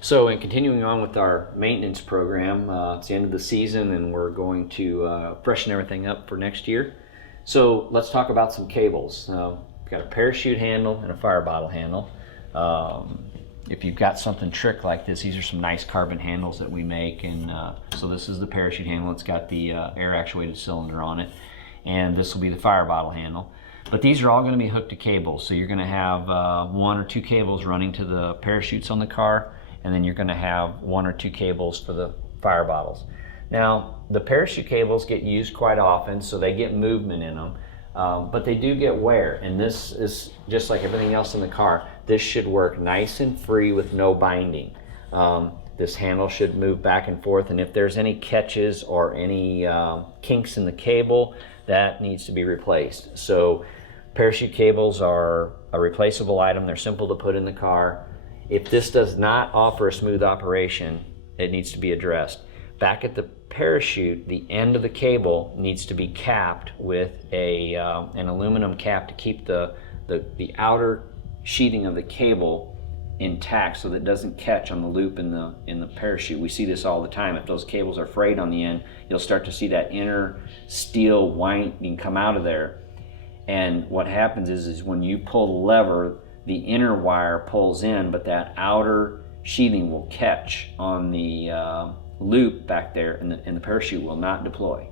So in continuing on with our maintenance program, it's the end of the season and we're going to freshen everything up for next year. So let's talk about some cables. We've got a parachute handle and a fire bottle handle. If you've got something trick like this, these are some nice carbon handles that we make. And so this is the parachute handle. It's got the air actuated cylinder on it. And this will be the fire bottle handle. But these are all going to be hooked to cables. So you're going to have 1 or 2 cables running to the parachutes on the car, and then you're going to have 1 or 2 cables for the fire bottles. Now, the parachute cables get used quite often, so they get movement in them, but they do get wear. And this is just like everything else in the car. This should work nice and free with no binding. This handle should move back and forth, and if there's any catches or any kinks in the cable, that needs to be replaced. So parachute cables are a replaceable item. They're simple to put in the car. If this does not offer a smooth operation, it needs to be addressed. Back at the parachute, the end of the cable needs to be capped with an aluminum cap to keep the outer sheathing of the cable intact so that it doesn't catch on the loop in the parachute. We see this all the time. If those cables are frayed on the end, you'll start to see that inner steel winding come out of there. And what happens is when you pull the lever, the inner wire pulls in, but that outer sheathing will catch on the loop back there, and the parachute will not deploy.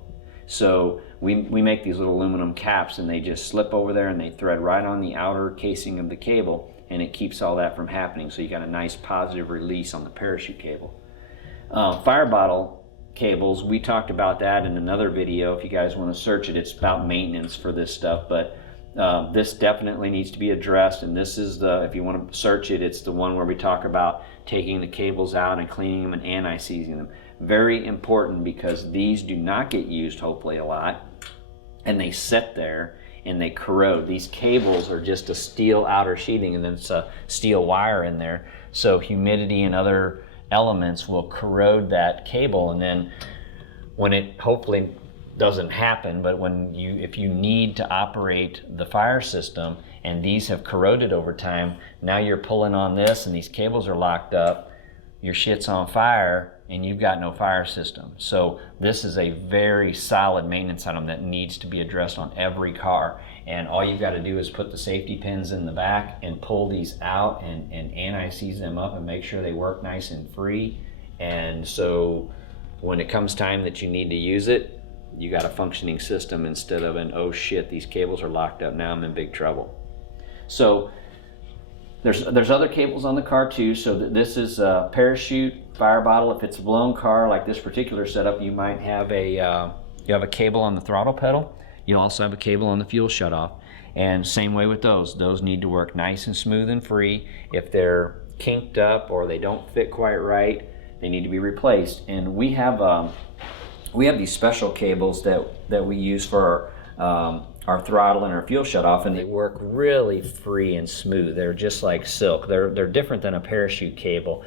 So we make these little aluminum caps, and they just slip over there and they thread right on the outer casing of the cable, and it keeps all that from happening. So you got a nice positive release on the parachute cable. Fire bottle cables, we talked about that in another video. If you guys want to search it, it's about maintenance for this stuff, but this definitely needs to be addressed. And this is if you want to search it, it's the one where we talk about taking the cables out and cleaning them and anti-seizing them. Very important, because these do not get used hopefully a lot, and they sit there and they corrode. These cables are just a steel outer sheathing, and then it's a steel wire in there. So humidity and other elements will corrode that cable, and then when it hopefully doesn't happen, but if you need to operate the fire system and these have corroded over time, now you're pulling on this and these cables are locked up, your shit's on fire, and you've got no fire system. So this is a very solid maintenance item that needs to be addressed on every car. And all you've got to do is put the safety pins in the back and pull these out and anti-seize them up and make sure they work nice and free. And so when it comes time that you need to use it, you got a functioning system instead of an, oh shit, these cables are locked up, now I'm in big trouble. So there's other cables on the car too. So this is a parachute, fire bottle. If it's a blown car like this particular setup, you might have a cable on the throttle pedal. You also have a cable on the fuel shutoff. And same way with those. Those need to work nice and smooth and free. If they're kinked up or they don't fit quite right, they need to be replaced. And we have these special cables that we use for our throttle and our fuel shutoff, and they work really free and smooth. They're just like silk. They're different than a parachute cable.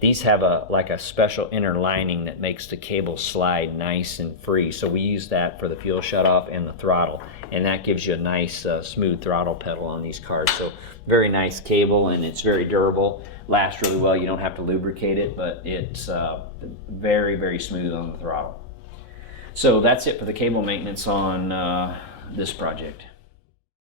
These have like a special inner lining that makes the cable slide nice and free. So we use that for the fuel shutoff and the throttle, and that gives you a nice smooth throttle pedal on these cars. So very nice cable, and it's very durable. Lasts really well. You don't have to lubricate it, but it's very, very smooth on the throttle. So that's it for the cable maintenance on this project.